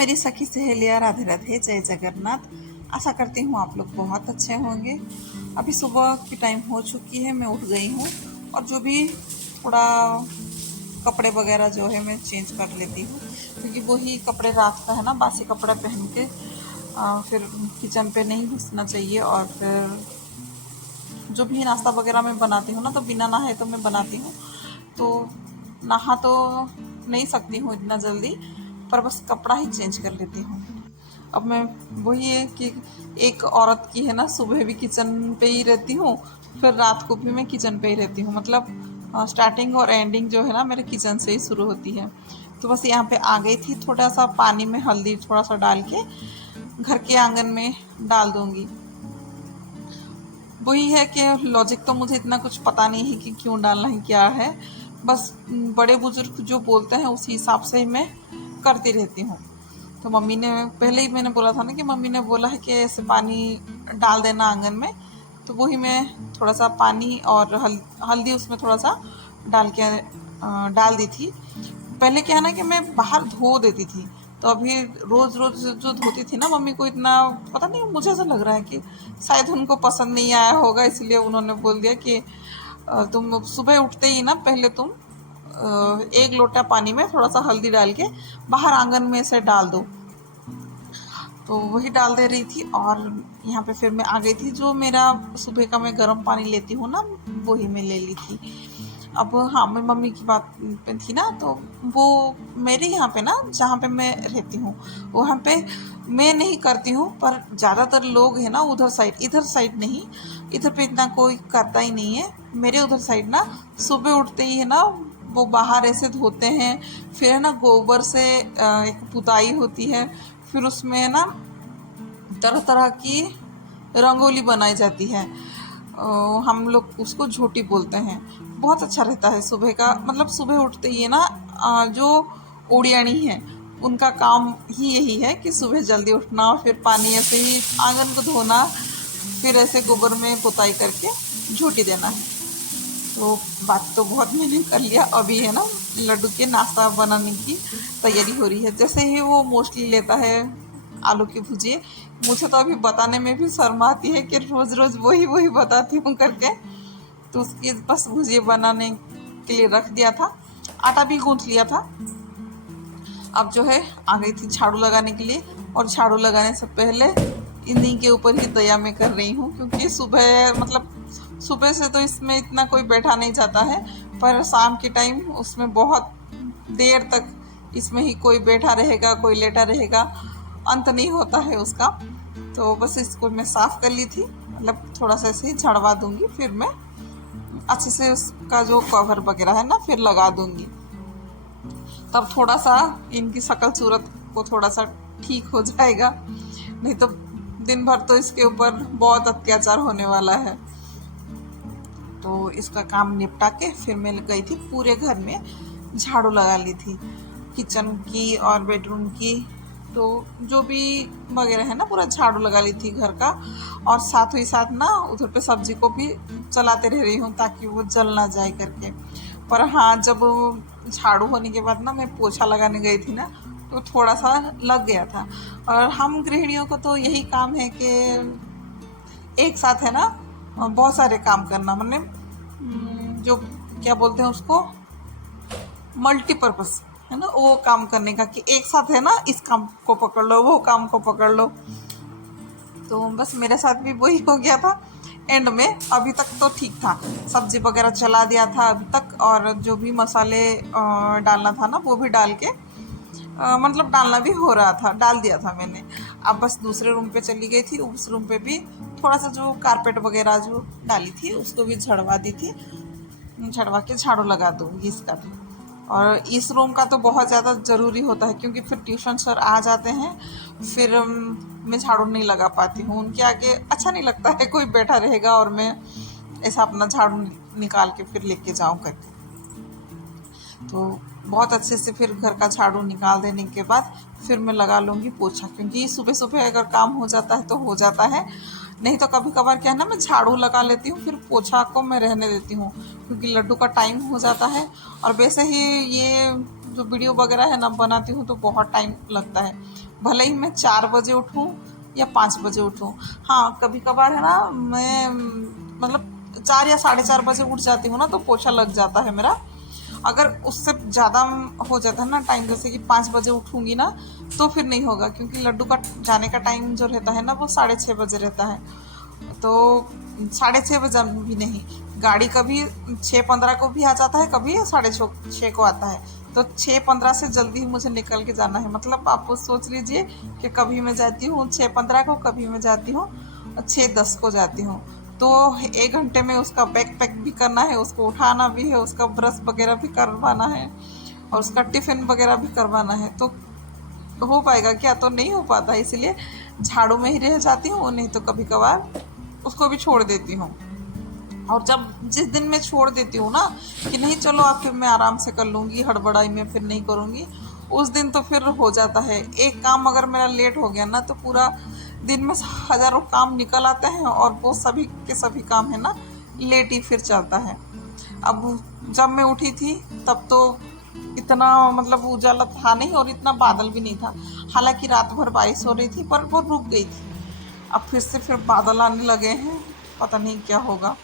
मेरी सखी सहेलियाँ, राधे राधे, जय जगन्नाथ। आशा करती हूँ आप लोग बहुत अच्छे होंगे। अभी सुबह की टाइम हो चुकी है, मैं उठ गई हूँ और जो भी थोड़ा कपड़े वगैरह जो है मैं चेंज कर लेती हूँ, क्योंकि वही कपड़े रात का है ना, बासी कपड़ा पहन के फिर किचन पे नहीं घुसना चाहिए। और फिर जो भी नाश्ता वगैरह मैं बनाती हूँ ना, तो बिना नहाए तो मैं बनाती हूँ, तो नहा तो नहीं सकती हूँ इतना जल्दी, पर बस कपड़ा ही चेंज कर लेती हूँ। अब मैं वही है कि एक औरत की है ना, सुबह भी किचन पे ही रहती हूँ, फिर रात को भी मैं किचन पे ही रहती हूँ। मतलब स्टार्टिंग और एंडिंग जो है ना मेरे किचन से ही शुरू होती है। तो बस यहाँ पे आ गई थी, थोड़ा सा पानी में हल्दी थोड़ा सा डाल के घर के आंगन में डाल दूंगी। वही है कि लॉजिक तो मुझे इतना कुछ पता नहीं है कि क्यों डालना है क्या है, बस बड़े बुजुर्ग जो बोलते हैं उसी हिसाब से ही मैं करती रहती हूँ। तो मम्मी ने पहले ही मैंने बोला था ना कि मम्मी ने बोला है कि ऐसे पानी डाल देना आंगन में, तो वही मैं थोड़ा सा पानी और हल्दी उसमें थोड़ा सा डाल के डाल दी थी। पहले क्या है ना कि मैं बाहर धो देती थी, तो अभी रोज रोज जो धोती थी ना मम्मी को इतना पता नहीं, मुझे ऐसा लग रहा है कि शायद उनको पसंद नहीं आया होगा, इसलिए उन्होंने बोल दिया कि तुम सुबह उठते ही ना पहले तुम एक लोटा पानी में थोड़ा सा हल्दी डाल के बाहर आंगन में से डाल दो। तो वही डाल दे रही थी और यहाँ पे फिर मैं आ गई थी, जो मेरा सुबह का मैं गर्म पानी लेती हूँ ना, वही मैं ले ली थी। अब हाँ, मैं मम्मी की बात पे थी ना, तो वो मेरे यहाँ पे ना जहाँ पे मैं रहती हूँ वहाँ पे मैं नहीं करती हूँ, पर ज़्यादातर लोग हैं ना उधर साइड, इधर साइड नहीं, इधर पे इतना कोई करता ही नहीं है। मेरे उधर साइड ना सुबह उठते ही है ना वो बाहर ऐसे धोते हैं, फिर है ना गोबर से एक पुताई होती है, फिर उसमें ना तरह तरह की रंगोली बनाई जाती है। हम लोग उसको झोटी बोलते हैं। बहुत अच्छा रहता है सुबह का, मतलब सुबह उठते ही है ना जो ओडियाणी है उनका काम ही यही है कि सुबह जल्दी उठना और फिर पानी ऐसे ही आंगन को धोना, फिर ऐसे गोबर में पुताई करके झोटी देना है। तो बात तो बहुत मैंने कर लिया, अभी है ना लड्डू के नाश्ता बनाने की तैयारी हो रही है। जैसे ही वो मोस्टली लेता है आलू की भुजिया, मुझे तो अभी बताने में भी शर्म आती है कि रोज रोज वही वही बताती हूँ करके। तो उसकी बस भुजिया बनाने के लिए रख दिया था, आटा भी गूंथ लिया था। अब जो है आ गई थी झाड़ू लगाने के लिए, और झाड़ू लगाने से पहले इन्हीं के ऊपर ही दया मैं कर रही हूँ, क्योंकि सुबह मतलब सुबह से तो इसमें इतना कोई बैठा नहीं जाता है, पर शाम के टाइम उसमें बहुत देर तक इसमें ही कोई बैठा रहेगा, कोई लेटा रहेगा, अंत नहीं होता है उसका। तो बस इसको मैं साफ़ कर ली थी, मतलब थोड़ा सा ऐसे ही झड़वा दूंगी, फिर मैं अच्छे से उसका जो कवर वगैरह है ना फिर लगा दूंगी, तब थोड़ा सा इनकी शक्ल सूरत को थोड़ा सा ठीक हो जाएगा। नहीं तो दिन भर तो इसके ऊपर बहुत अत्याचार होने वाला है। तो इसका काम निपटा के फिर मैं गई थी पूरे घर में झाड़ू लगा ली थी, किचन की और बेडरूम की, तो जो भी वगैरह है ना पूरा झाड़ू लगा ली थी घर का। और साथ ही साथ ना उधर पे सब्जी को भी चलाते रह रही हूँ ताकि वो जल ना जाए करके। पर हाँ, जब झाड़ू होने के बाद ना मैं पोछा लगाने गई थी ना, तो थोड़ा सा लग गया था। और हम गृहिणियों को तो यही काम है कि एक साथ है ना बहुत सारे काम करना, मतलब जो क्या बोलते हैं उसको, मल्टीपर्पस है ना वो काम करने का, कि एक साथ है ना इस काम को पकड़ लो, वो काम को पकड़ लो। तो बस मेरे साथ भी वही हो गया था एंड में। अभी तक तो ठीक था, सब्जी वगैरह चला दिया था अभी तक, और जो भी मसाले डालना था ना वो भी डाल के मतलब डालना भी हो रहा था, डाल दिया था मैंने। अब बस दूसरे रूम पे चली गई थी, उस रूम पे भी थोड़ा सा जो कारपेट वगैरह जो डाली थी उसको भी झड़वा दी थी, झड़वा के झाड़ू लगा दूँगी इसका भी। और इस रूम का तो बहुत ज़्यादा ज़रूरी होता है, क्योंकि फिर ट्यूशन सर आ जाते हैं, फिर मैं झाड़ू नहीं लगा पाती हूँ उनके आगे, अच्छा नहीं लगता है कोई बैठा रहेगा और मैं ऐसा अपना झाड़ू निकाल के फिर लेके जाऊँ करके। तो बहुत अच्छे से फिर घर का झाड़ू निकाल देने के बाद फिर मैं लगा लूँगी पोछा, क्योंकि सुबह सुबह अगर काम हो जाता है तो हो जाता है, नहीं तो कभी कभार क्या है ना मैं झाड़ू लगा लेती हूँ, फिर पोछा को मैं रहने देती हूँ, क्योंकि लड्डू का टाइम हो जाता है। और वैसे ही ये जो वीडियो वगैरह है ना बनाती हूँ तो बहुत टाइम लगता है, भले ही मैं 4 बजे उठूँ या 5 बजे उठूँ। हाँ, कभी कभार है ना मैं मतलब 4 या 4:30 बजे उठ जाती हूँ ना तो पोछा लग जाता है मेरा। अगर उससे ज़्यादा हो जाता है ना टाइम, जैसे कि 5 बजे उठूँगी ना तो फिर नहीं होगा, क्योंकि लड्डू का जाने का टाइम जो रहता है ना वो 6:30 बजे रहता है। तो 6:30 बजे भी नहीं, गाड़ी कभी 6:15 को भी आ जाता है, कभी 6:30 को आता है। तो 6:15 से जल्दी ही मुझे निकल के जाना है, मतलब आप सोच लीजिए कि कभी मैं जाती हूँ 6:15 को, कभी मैं जाती हूँ 6:10 को जाती हूँ। तो 1 घंटे में उसका बैग पैक भी करना है, उसको उठाना भी है, उसका ब्रश वगैरह भी करवाना है और उसका टिफ़िन वगैरह भी करवाना है। तो हो पाएगा क्या? तो नहीं हो पाता है, इसलिए झाड़ू में ही रह जाती हूँ, नहीं तो कभी कभार उसको भी छोड़ देती हूँ। और जब जिस दिन मैं छोड़ देती हूँ ना कि नहीं चलो अब फिर मैं आराम से कर लूँगी, हड़बड़ाई में फिर नहीं करूँगी, उस दिन तो फिर हो जाता है। एक काम अगर मेरा लेट हो गया ना तो पूरा दिन में हज़ारों काम निकल आते हैं और वो सभी के सभी काम है ना लेट ही फिर चलता है। अब जब मैं उठी थी तब तो इतना मतलब उजाला था नहीं और इतना बादल भी नहीं था, हालांकि रात भर बारिश हो रही थी पर वो रुक गई थी। अब फिर बादल आने लगे हैं, पता नहीं क्या होगा।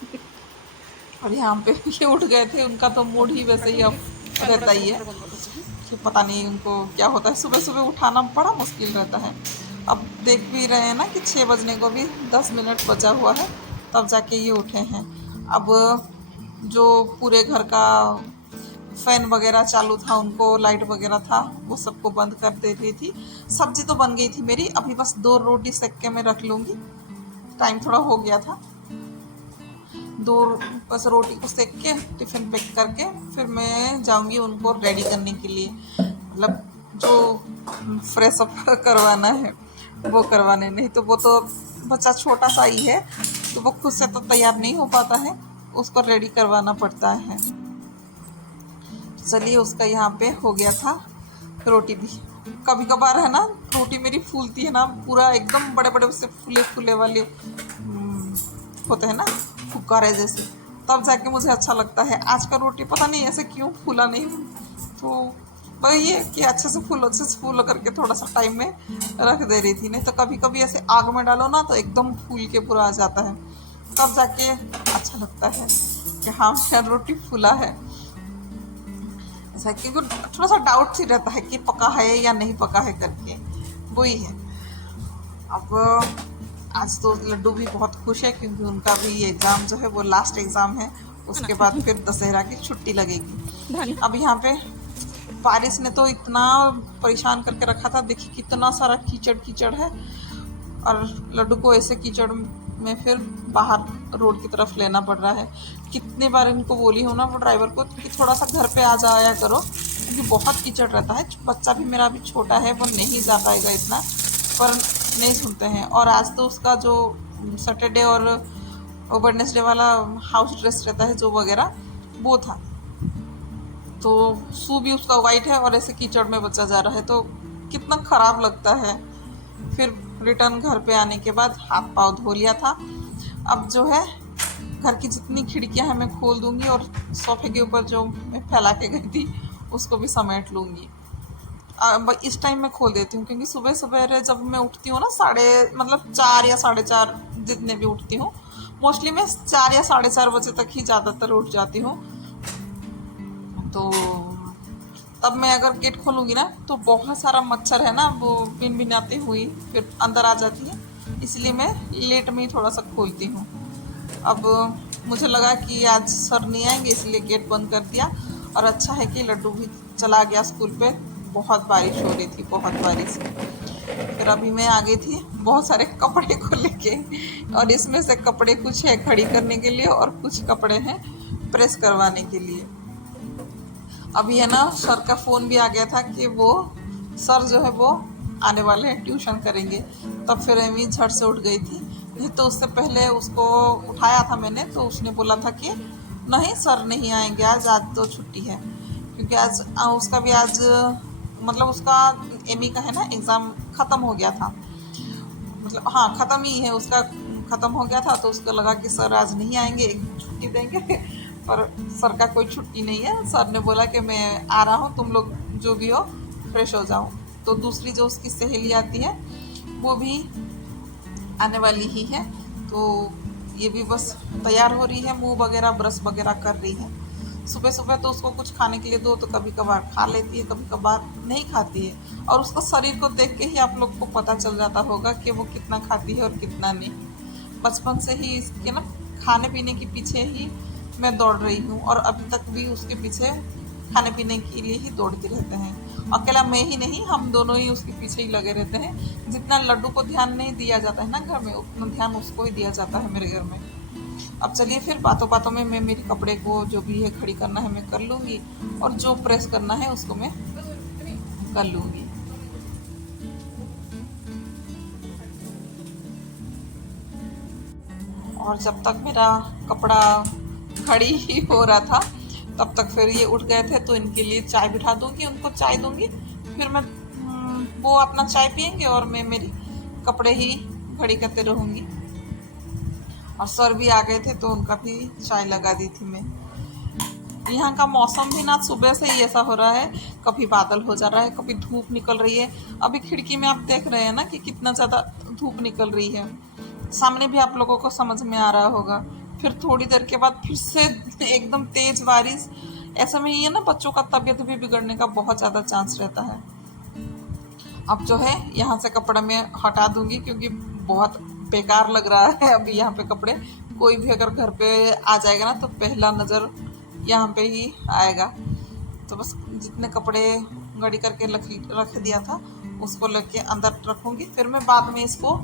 और यहाँ पे ये उठ गए थे, उनका तो मूड ही वैसे ही अब रहता ही है कि पता नहीं उनको क्या होता है, सुबह सुबह उठाना बड़ा मुश्किल रहता है। अब देख भी रहे हैं ना कि 6 बजने को भी 10 मिनट बचा हुआ है, तब जाके ये उठे हैं। अब जो पूरे घर का फैन वगैरह चालू था, उनको लाइट वगैरह था वो सबको बंद कर दे रही थी। सब्जी तो बन गई थी मेरी, अभी बस 2 रोटी सेक के मैं रख लूँगी, टाइम थोड़ा हो गया था। 2 बस रोटी को सेक के टिफ़िन पैक करके फिर मैं जाऊंगी उनको रेडी करने के लिए, मतलब जो फ्रेश अप करवाना है वो करवाने। नहीं तो वो तो बच्चा छोटा सा ही है तो वो खुद से तो तैयार नहीं हो पाता है, उसको रेडी करवाना पड़ता है। चलिए, उसका यहाँ पे हो गया था रोटी भी। कभी कभार है ना रोटी मेरी फूलती है ना, पूरा एकदम बड़े बड़े उससे फूले फूले वाले होते हैं ना फुकारे जैसे, तब जाके मुझे अच्छा लगता है। आज का रोटी पता नहीं ऐसे क्यों फूला नहीं, तो वही है कि अच्छे से फूलो करके थोड़ा सा टाइम में रख दे रही थी। नहीं तो कभी कभी ऐसे आग में डालो ना तो एकदम फूल के पूरा आ जाता है, तब जाके अच्छा लगता है कि हाँ मेरा रोटी फूला है। ऐसा क्योंकि थोड़ा सा डाउट सी रहता है कि पका है या नहीं पका है करके, वही है। अब आज तो लड्डू भी बहुत खुश है क्योंकि उनका भी एग्ज़ाम जो है वो लास्ट एग्ज़ाम है, उसके बाद फिर दशहरा की छुट्टी लगेगी। अब यहाँ पे बारिश ने तो इतना परेशान करके रखा था, देखिए कितना सारा कीचड़ कीचड़ है, और लड्डू को ऐसे कीचड़ में फिर बाहर रोड की तरफ लेना पड़ रहा है। कितनी बार इनको बोली हूँ ना वो ड्राइवर को कि थोड़ा सा घर पे आ जाया करो, क्योंकि बहुत कीचड़ रहता है। बच्चा भी मेरा अभी छोटा है, वो नहीं जा पाएगा इतना, पर नहीं सुनते हैं। और आज तो उसका जो सैटरडे और वेडनेसडे वाला हाउस ड्रेस रहता है जो वगैरह वो था, तो शू भी उसका वाइट है और ऐसे कीचड़ में बच्चा जा रहा है तो कितना ख़राब लगता है। फिर रिटर्न घर पे आने के बाद हाथ पाँव धो लिया था। अब जो है घर की जितनी खिड़कियां हैं मैं खोल दूंगी और सोफे के ऊपर जो मैं फैला के गई थी उसको भी समेट लूँगी। इस टाइम मैं खोल देती हूँ क्योंकि सुबह सुबह जब मैं उठती हूँ ना 4 या 4:30 जितने भी उठती हूँ, मोस्टली मैं 4 या 4:30 बजे तक ही ज़्यादातर उठ जाती हूँ। तो तब मैं अगर गेट खोलूँगी ना तो बहुत सारा मच्छर है ना वो बिन बिनाती हुई फिर अंदर आ जाती है, इसलिए मैं लेट में ही थोड़ा सा खोलती हूँ। अब मुझे लगा कि आज सर नहीं आएंगे इसलिए गेट बंद कर दिया, और अच्छा है कि लड्डू भी चला गया स्कूल पे। बहुत बारिश हो रही थी, बहुत बारिश। फिर अभी मैं आ गई थी बहुत सारे कपड़े को लेके, और इसमें से कपड़े कुछ है खड़ी करने के लिए और कुछ कपड़े हैं प्रेस करवाने के लिए। अभी है ना सर का फ़ोन भी आ गया था कि वो सर जो है वो आने वाले हैं, ट्यूशन करेंगे। तब फिर एमी झट से उठ गई थी, नहीं तो उससे पहले उसको उठाया था मैंने तो उसने बोला था कि नहीं सर नहीं आएंगे आज, आज तो छुट्टी है। क्योंकि आज उसका भी आज मतलब उसका एमी का है ना एग्ज़ाम ख़त्म हो गया था, मतलब हाँ ख़त्म ही है उसका, ख़त्म हो गया था। तो उसको लगा कि सर आज नहीं आएंगे, एक छुट्टी देंगे, पर सर का कोई छुट्टी नहीं है। सर ने बोला कि मैं आ रहा हूँ, तुम लोग जो भी हो फ्रेश हो जाओ। तो दूसरी जो उसकी सहेली आती है वो भी आने वाली ही है, तो ये भी बस तैयार हो रही है, मुंह वगैरह ब्रश वगैरह कर रही है। सुबह सुबह तो उसको कुछ खाने के लिए दो तो कभी कभार खा लेती है, कभी कभार नहीं खाती है। और उसका शरीर को देख के ही आप लोग को पता चल जाता होगा कि वो कितना खाती है और कितना नहीं। बचपन से ही इसके ना खाने पीने के पीछे ही मैं दौड़ रही हूँ, और अभी तक भी उसके पीछे खाने पीने के लिए ही दौड़ते रहते हैं। अकेला मैं ही नहीं, हम दोनों ही उसके पीछे ही लगे रहते हैं। जितना लड्डू को ध्यान नहीं दिया जाता है ना घर में, उतना ध्यान उसको ही दिया जाता है मेरे घर में। अब चलिए फिर बातों बातों में मैं मेरे कपड़े को जो भी है खड़ी करना है मैं कर लूँगी, और जो प्रेस करना है उसको मैं कर लूँगी। और जब तक मेरा कपड़ा खड़ी ही हो रहा था तब तक फिर ये उठ गए थे, तो इनके लिए चाय बिठा दूंगी, उनको चाय दूंगी, फिर मैं वो अपना चाय पियेंगे और मैं मेरी कपड़े ही खड़ी करते रहूँगी। और सर भी आ गए थे तो उनका भी चाय लगा दी थी मैं। यहाँ का मौसम भी ना सुबह से ही ऐसा हो रहा है, कभी बादल हो जा रहा है, कभी धूप निकल रही है। अभी खिड़की में आप देख रहे हैं ना कि कितना ज़्यादा धूप निकल रही है, सामने भी आप लोगों को समझ में आ रहा होगा। फिर थोड़ी देर के बाद फिर से एकदम तेज बारिश। ऐसा में ये ना बच्चों का तबीयत भी बिगड़ने का बहुत ज़्यादा चांस रहता है। अब जो है यहाँ से कपड़ा मैं हटा दूंगी, क्योंकि बहुत बेकार लग रहा है अभी यहाँ पे कपड़े। कोई भी अगर घर पे आ जाएगा ना तो पहला नज़र यहाँ पे ही आएगा। तो बस जितने कपड़े गड़ी करके रख दिया था उसको लेके अंदर रखूँगी, फिर मैं बाद में इसको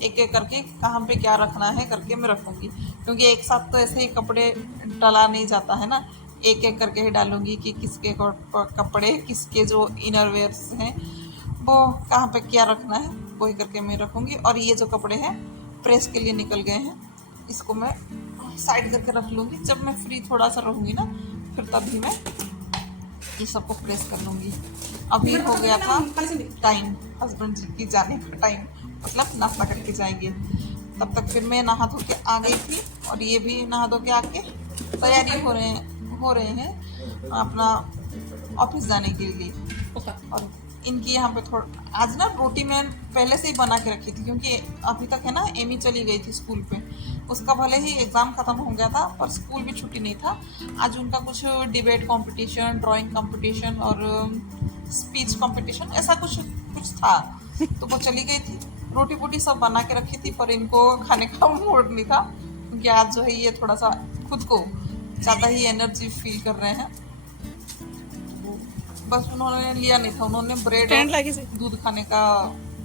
एक एक करके कहाँ पे क्या रखना है करके मैं रखूँगी, क्योंकि एक साथ तो ऐसे ही कपड़े डाला नहीं जाता है ना, एक एक करके ही डालूँगी कि किसके कपड़े, किसके जो इनर वेयर्स हैं वो कहाँ पे क्या रखना है वही करके मैं रखूँगी। और ये जो कपड़े हैं प्रेस के लिए निकल गए हैं, इसको मैं साइड करके रख लूँगी। जब मैं फ्री थोड़ा सा रहूँगी ना फिर तभी मैं ये सबको प्रेस कर लूँगी। अभी हो गया था टाइम हस्बैंड जी की जाने का टाइम, मतलब नाश्ता करके जाएंगे। तब तक फिर मैं नहा धो के आ गई थी, और ये भी नहा धो के आके तैयारी हो रहे हैं अपना ऑफिस जाने के लिए। और इनकी यहाँ पे थोड़ा आज ना रोटी मैं पहले से ही बना के रखी थी, क्योंकि अभी तक है ना एमी चली गई थी स्कूल पे। उसका भले ही एग्ज़ाम ख़त्म हो गया था पर स्कूल भी छुट्टी नहीं था। आज उनका कुछ डिबेट कंपटीशन, ड्राइंग कंपटीशन और स्पीच कंपटीशन ऐसा कुछ था, तो वो चली गई थी। रोटी वोटी सब बना के रखी थी, पर इनको खाने का मूड नहीं था, क्योंकि आज जो है ये थोड़ा सा खुद को ज़्यादा ही एनर्जी फील कर रहे हैं। बस उन्होंने लिया नहीं था, उन्होंने ब्रेड और दूध खाने का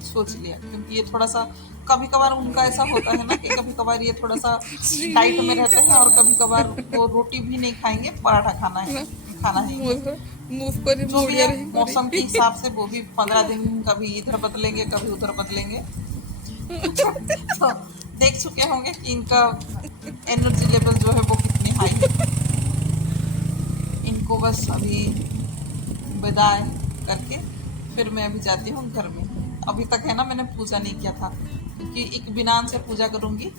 सोच लिया, क्योंकि ये थोड़ा सा कभी कभार उनका ऐसा होता है ना कि कभी कभार ये थोड़ा सा डाइट में रहते हैं, और कभी कभार वो रोटी भी नहीं खाएंगे, पराठा खाना है। जो भी है मौसम के हिसाब से, वो भी 15 दिन कभी इधर बदलेंगे कभी उधर बदलेंगे। तो देख चुके होंगे कि इनका एनर्जी लेवल जो है वो कितनी हाई है। इनको बस अभी विदाई करके फिर मैं अभी जाती हूँ घर में। अभी तक है ना मैंने पूजा नहीं किया था, क्योंकि एक बिनान से पूजा करूँगी।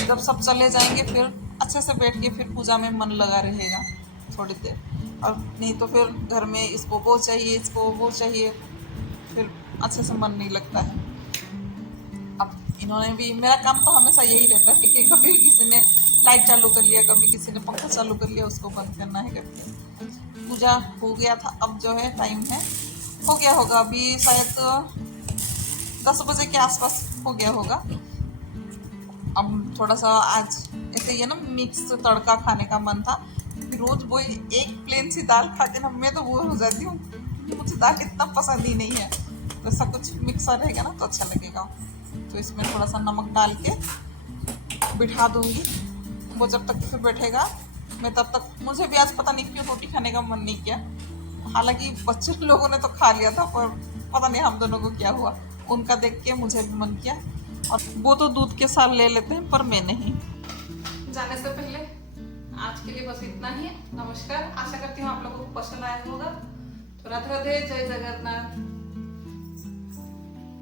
जब सब चले जाएंगे फिर अच्छे से बैठ के फिर पूजा में मन लगा रहेगा थोड़ी देर, और नहीं तो फिर घर में इसको वो चाहिए, इसको वो चाहिए, फिर अच्छे से मन नहीं लगता है। अब इन्होंने भी, मेरा काम तो हमेशा यही रहता है कि कभी किसी ने लाइट चालू कर लिया, कभी किसी ने पंखा चालू कर लिया, उसको बंद करना है करके। पूजा हो गया था, अब जो है टाइम है, हो गया होगा अभी शायद 10 बजे के आसपास हो गया होगा। अब थोड़ा सा आज ऐसे ही है ना मिक्स तड़का खाने का मन था, रोज वो एक प्लेन सी दाल खा के ना मैं तो वो हो जाती हूँ, मुझे दाल इतना पसंद ही नहीं है। तो ऐसा कुछ मिक्सर रहेगा ना तो अच्छा लगेगा। तो इसमें थोड़ा सा नमक डाल के बिठा दूंगी, वो जब तक फिर बैठेगा मैं तब तक, मुझे भी आज पता नहीं क्यों रोटी खाने का मन नहीं किया। हालांकि बच्चे लोगों ने तो खा लिया था, पर पता नहीं हम दोनों को क्या हुआ, उनका देख के मुझे भी मन किया। और वो तो दूध के साथ ले लेते हैं पर मैं नहीं। जाने से पहले आज के लिए बस इतना ही है। नमस्कार, आशा करती हूँ आप लोगों को पसंद आया होगा। तो राधे राधे, जय जगन्नाथ।